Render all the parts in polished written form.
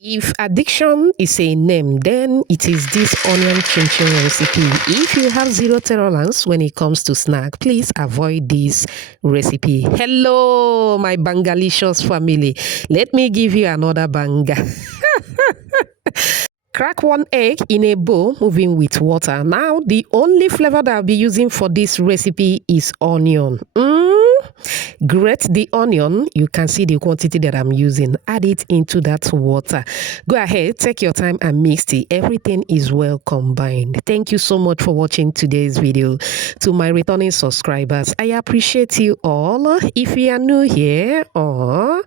If addiction is a name, then it is this onion chin chin recipe. If you have zero tolerance when it comes to snack, please avoid this recipe. Hello, my Bangalicious family. Let me give you another banga. Crack one egg in a bowl, moving with water. Now, the only flavor that I'll be using for this recipe is onion. Grate the onion. You can see the quantity that I'm using. Add it into that water. Go ahead, take your time and mix it. Everything is well combined. Thank you so much for watching today's video. To my returning subscribers, I appreciate you all. If you are new here, a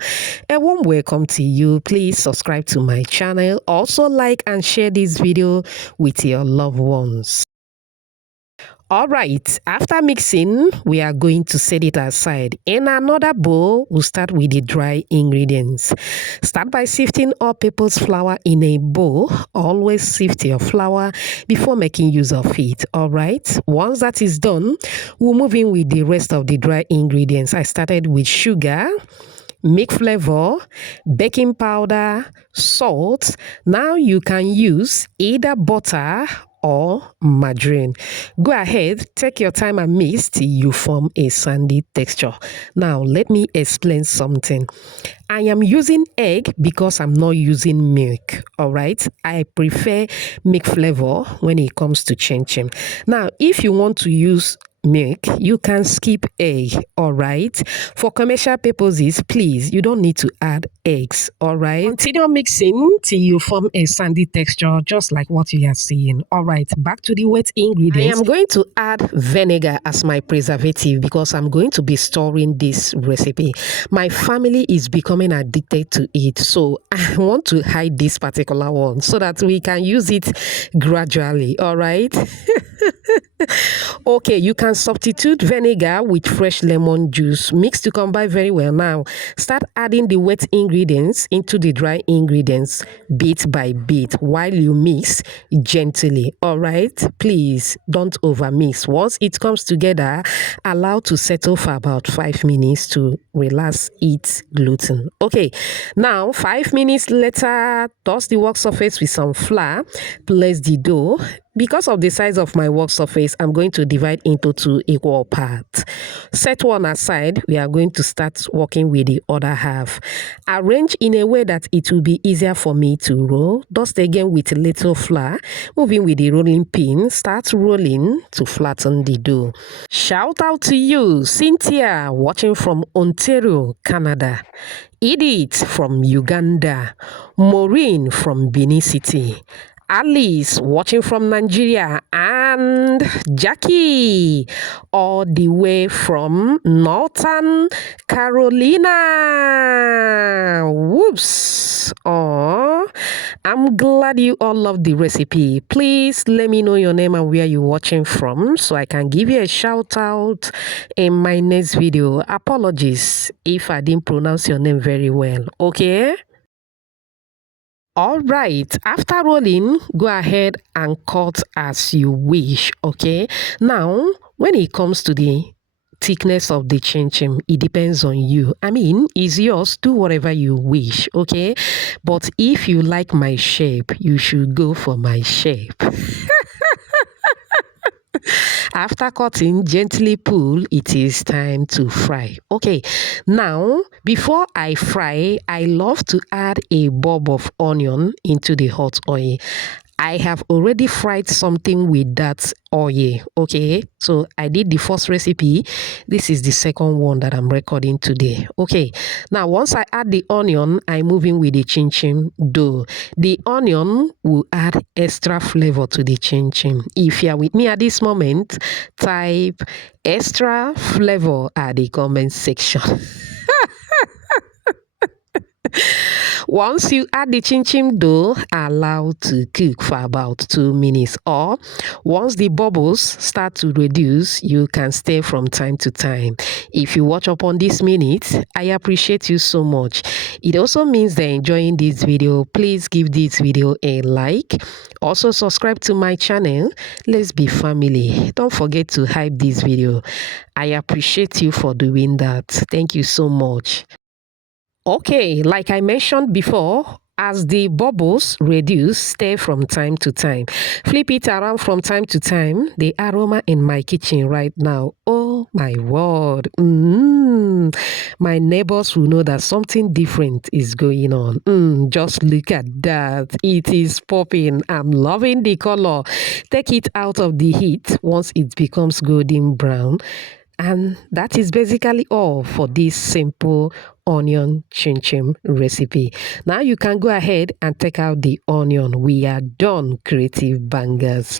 warm welcome to you. Please subscribe to my channel. Also like and share this video with your loved ones. All right, after mixing, we are going to set it aside. In another bowl, we'll start with the dry ingredients. Start by sifting all-purpose flour in a bowl. Always sift your flour before making use of it, all right? Once that is done, we'll move in with the rest of the dry ingredients. I started with sugar, milk flavor, baking powder, salt. Now you can use either butter or margarine. Go ahead, take your time and mix till you form a sandy texture. Now let me explain something. I am using egg because I'm not using milk, all right? I prefer milk flavor when it comes to chin chin. Now, if you want to use milk, you can skip egg, all right? For commercial purposes, please, you don't need to add eggs, all right? Continue mixing till you form a sandy texture, just like what you are seeing. All right, back to the wet ingredients. I am going to add vinegar as my preservative because I'm going to be storing this recipe. My family is becoming addicted to it, so I want to hide this particular one so that we can use it gradually, all right? Okay, you can substitute vinegar with fresh lemon juice. Mix to combine very well. Now, start adding the wet ingredients into the dry ingredients bit by bit while you mix gently. All right, please don't overmix. Once it comes together, allow to settle for about 5 minutes to relax its gluten. Okay, now 5 minutes later, toss the work surface with some flour. Place the dough. Because of the size of my work surface, I'm going to divide into 2 equal parts. Set one aside. We are going to start working with the other half. Arrange in a way that it will be easier for me to roll. Dust again with a little flour. Moving with the rolling pin. Start rolling to flatten the dough. Shout out to you, Cynthia, watching from Ontario, Canada. Edith from Uganda. Maureen from Benin City. Alice watching from Nigeria, and Jackie all the way from Northern Carolina. Whoops. Oh, I'm glad you all love the recipe. Please let me know your name and where you're watching from so I can give you a shout out in my next video. Apologies if I didn't pronounce your name very well, okay? All right, after rolling, go ahead and cut as you wish, okay? Now, when it comes to the thickness of the chin chin, it depends on you. I mean, it's yours, do whatever you wish, okay? But if you like my shape, you should go for my shape. After cutting, gently pull. It is time to fry. Okay, now before I fry, I love to add a bulb of onion into the hot oil. I have already fried something with that oil, okay? So I did the first recipe. This is the second one that I'm recording today. Okay, now once I add the onion, I move in with the chin chin dough. The onion will add extra flavor to the chin chin. If you're with me at this moment, type extra flavor at the comment section. Once you add the chin chin dough, allow to cook for about 2 minutes, or once the bubbles start to reduce, you can stir from time to time. If you watch up on this minute, I appreciate you so much. It also means they're enjoying this video. Please give this video a like. Also subscribe to my channel. Let's be family. Don't forget to hype this video. I appreciate you for doing that. Thank you so much. Okay, like I mentioned before, As the bubbles reduce, stir from time to time. Flip it around from time to time. The aroma in my kitchen right now. Oh my word. My neighbors will know that something different is going on. Just look at that. It is popping. I'm loving the color. Take it out of the heat once it becomes golden brown. And that is basically all for this simple onion chin chin recipe. Now you can go ahead and take out the onion. We are done, creative bangers.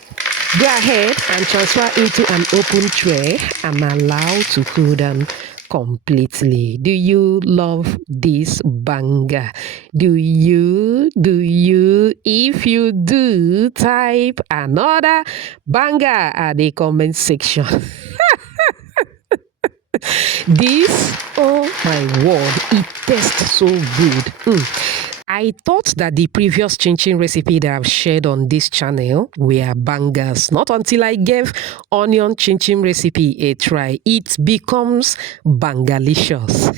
Go ahead and transfer into an open tray and allow to cool down completely. Do you love this banger? Do you? If you do, type another banger at the comment section. This, oh my word, it tastes so good. I thought that the previous chin chin recipe that I've shared on this channel were bangers. Not until I gave onion chin chin recipe a try. It becomes bangalicious.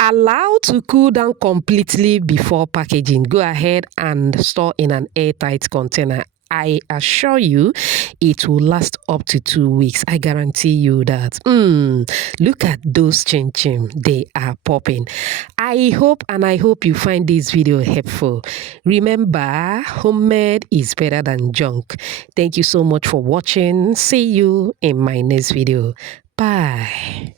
Allow to cool down completely before packaging. Go ahead and store in an airtight container. I assure you, it will last up to 2 weeks. I guarantee you that. Look at those chin chin. They are popping. I hope you find this video helpful. Remember, homemade is better than junk. Thank you so much for watching. See you in my next video. Bye.